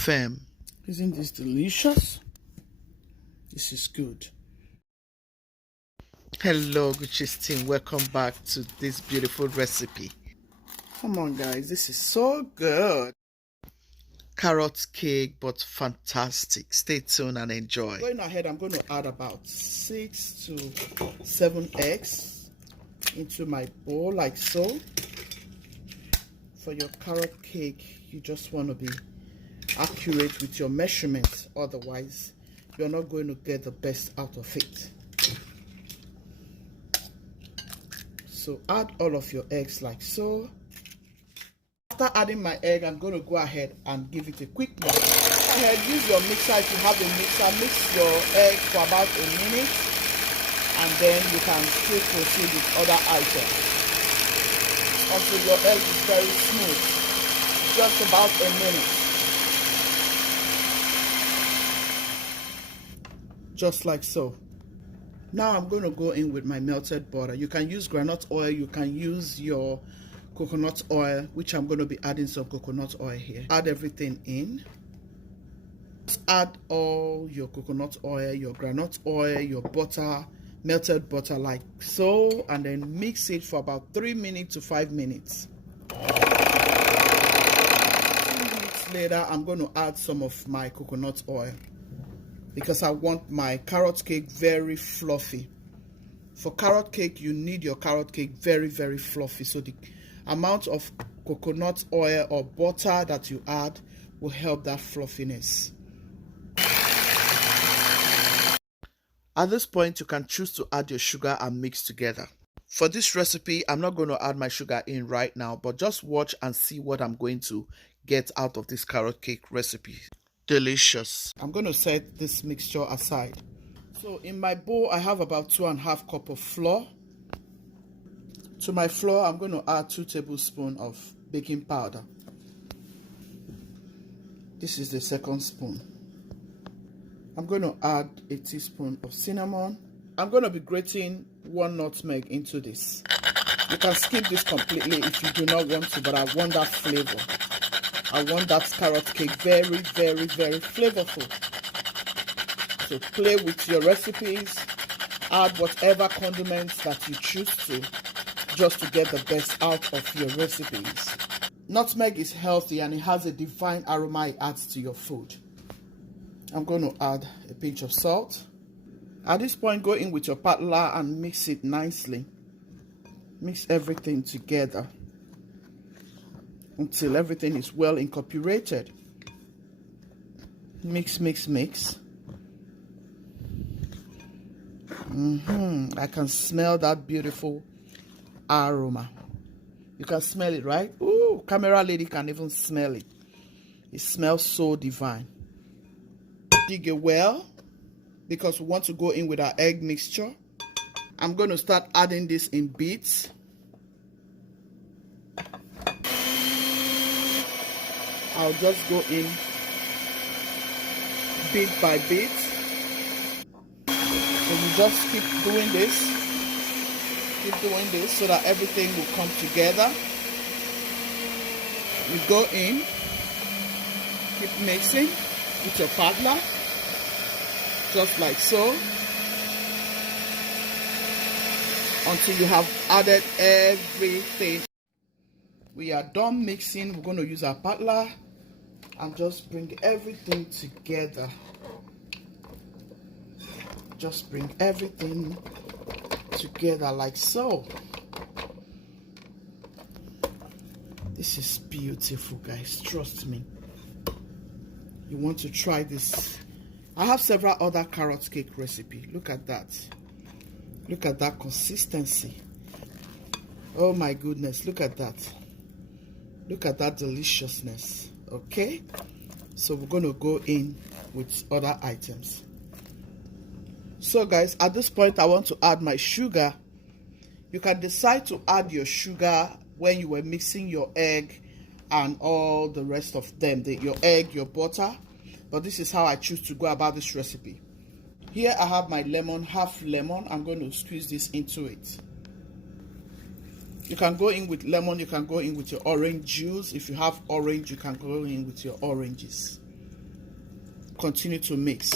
firm. Isn't this delicious? This is good. Hello, Gucci's team. Welcome back to this beautiful recipe. Come on, guys. This is so good. Carrot cake, but fantastic. Stay tuned and enjoy. Going ahead, I'm going to add about 6 to 7 eggs into my bowl, like so. For your carrot cake, you just want to be accurate with your measurements. Otherwise, you're not going to get the best out of it. So add all of your eggs like so. After adding my egg, I'm going to go ahead and give it a quick mix. Go ahead, use your mixer if you have a mixer. Mix your egg for about a minute, and then you can still proceed with other items until your egg is very smooth. Just about a minute. Just like so. Now I'm going to go in with my melted butter. You can use groundnut oil, you can use your coconut oil, which I'm going to be adding some coconut oil here. Add everything in. Just add all your coconut oil, your groundnut oil, your butter, melted butter like so, and then mix it for about 3 minutes to 5 minutes. 2 minutes later, I'm going to add some of my coconut oil, because I want my carrot cake very fluffy. For carrot cake, you need your carrot cake very, very fluffy. So the amount of coconut oil or butter that you add will help that fluffiness. At this point, you can choose to add your sugar and mix together. For this recipe, I'm not going to add my sugar in right now, but just watch and see what I'm going to get out of this carrot cake recipe. Delicious. I'm going to set this mixture aside. So in my bowl, I have about 2.5 cups of flour. To my flour, I'm going to add 2 tablespoons of baking powder. This is the second spoon. I'm going to add a teaspoon of cinnamon. I'm going to be grating 1 nutmeg into this. You can skip this completely if you do not want to, but I want that flavor. I want that carrot cake very, very, very flavorful. So play with your recipes. Add whatever condiments that you choose to, just to get the best out of your recipes. Nutmeg is healthy and it has a divine aroma it adds to your food. I'm going to add a pinch of salt. At this point, go in with your spatula and mix it nicely. Mix everything together until everything is well incorporated. Mix, mix, mix. I can smell that beautiful aroma. You can smell it, right? Ooh, camera lady can even smell it. It smells so divine. Dig a well, because we want to go in with our egg mixture. I'm going to start adding this in bits. I'll just go in bit by bit. So you just keep doing this so that everything will come together. You go in, keep mixing with your spatula, just like so, until you have added everything. We are done mixing. We're going to use our spatula and just bring everything together. Just bring everything together like so. This is beautiful, guys. Trust me. You want to try this. I have several other carrot cake recipes. Look at that. Look at that consistency. Oh my goodness, look at that. Look at that deliciousness. Okay, so we're going to go in with other items. So guys, at this point I want to add my sugar. You can decide to add your sugar when you were mixing your egg and all the rest of them, your egg, your butter, but this is how I choose to go about this recipe. Here I have my lemon, half lemon. I'm going to squeeze this into it. You can go in with lemon, you can go in with your orange juice. If you have orange, you can go in with your oranges. continue to mix.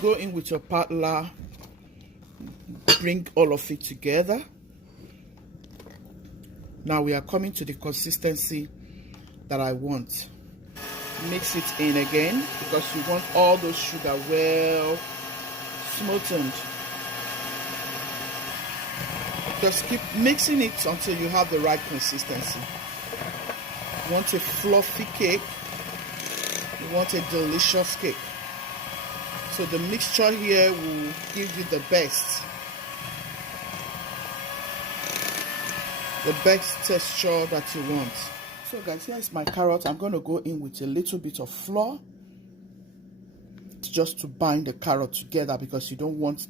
Go in with your spatula, bring all of it together. Now we are coming to the consistency that I want. Mix it in again because you want all those sugar well smoothened. Just keep mixing it until you have the right consistency. You want a fluffy cake, you want a delicious cake. So the mixture here will give you the best texture that you want. So guys, here's my carrot. I'm going to go in with a little bit of flour just to bind the carrot together because you don't want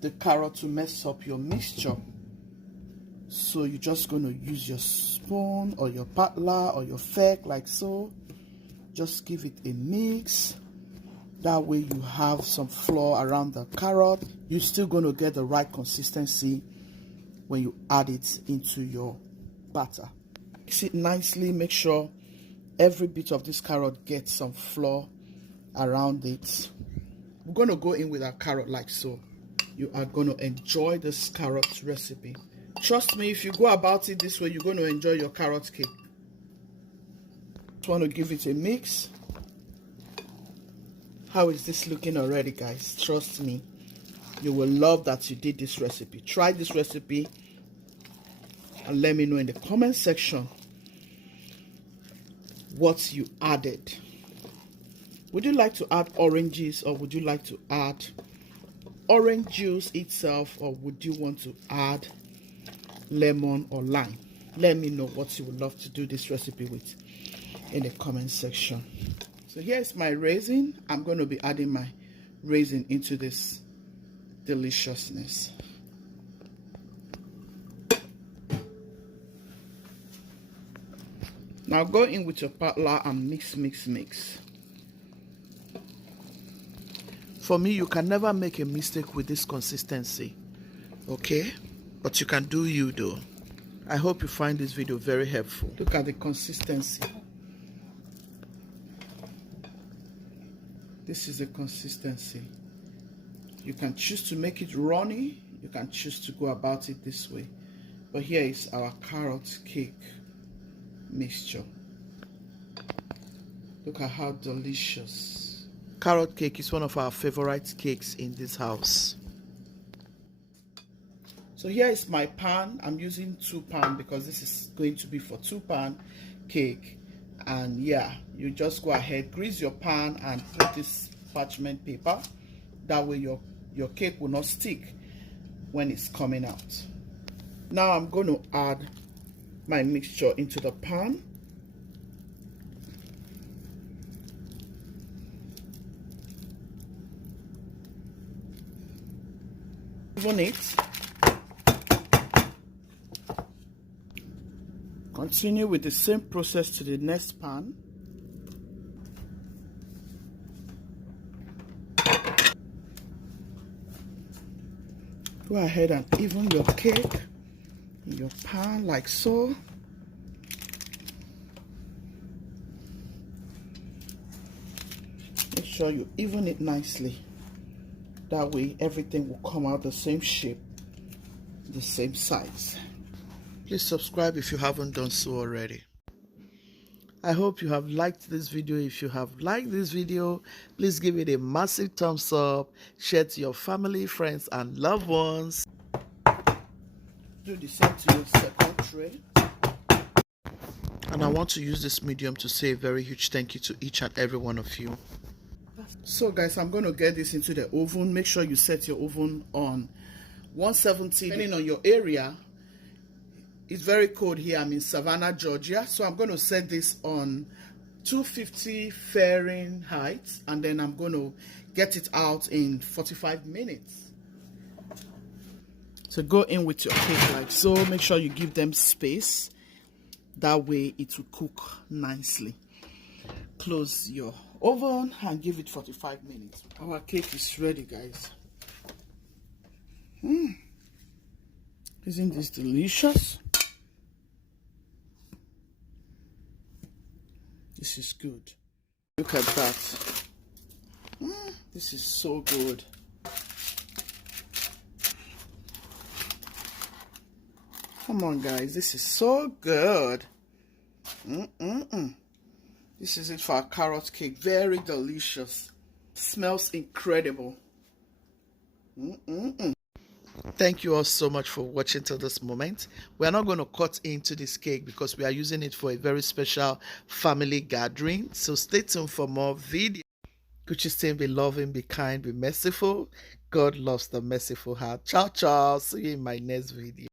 the carrot to mess up your mixture. So you're just going to use your spoon or your spatula or your fork like so. Just give it a mix. That way you have some flour around the carrot. You're still going to get the right consistency when you add it into your batter. Mix it nicely. Make sure every bit of this carrot gets some flour around it. We're going to go in with our carrot like so. You are going to enjoy this carrot recipe. Trust me, if you go about it this way, you're going to enjoy your carrot cake. Just want to give it a mix. How is this looking already, guys? Trust me, you will love that you did this recipe. Try this recipe and let me know in the comment section what you added. Would you like to add oranges, or would you like to add orange juice itself, or would you want to add lemon or lime? Let me know what you would love to do this recipe with in the comment section. So here's my raisin. I'm going to be adding my raisin into this deliciousness. Now go in with your spatula and mix, mix, mix. For me, you can never make a mistake with this consistency, okay? But you can do you though. I hope you find this video very helpful. Look at the consistency. This is the consistency. You can choose to make it runny. You can choose to go about it this way. But here is our carrot cake mixture. Look at how delicious. Carrot cake is one of our favorite cakes in this house. So here is my pan. I'm using 2 pan because this is going to be for 2 pan cake. And yeah, you just go ahead, grease your pan and put this parchment paper. That way your cake will not stick when it's coming out. Now I'm going to add my mixture into the pan. Even it. Continue with the same process to the next pan. Go ahead and even your cake in your pan like so. Make sure you even it nicely. That way everything will come out the same shape, the same size. Please subscribe if you haven't done so already. I hope you have liked this video. If you have liked this video, please give it a massive thumbs up. Share to your family, friends, and loved ones. Do the same to your second tray. And I want to use this medium to say a very huge thank you to each and every one of you. So guys, I'm going to get this into the oven. Make sure you set your oven on 170, depending on your area. It's very cold here. I'm in Savannah, Georgia. So I'm going to set this on 250 Fahrenheit. And then I'm going to get it out in 45 minutes. So go in with your cake like so. Make sure you give them space. That way it will cook nicely. Close your oven and give it 45 minutes. Our cake is ready, guys. Isn't this delicious? this is good. Look at that. This is so good. Come on, guys. This is so good. This is it for our carrot cake. Very delicious. Smells incredible. Thank you all so much for watching till this moment. We are not going to cut into this cake because we are using it for a very special family gathering. So stay tuned for more videos. Could you still be loving, be kind, be merciful? God loves the merciful heart. Ciao, ciao. See you in my next video.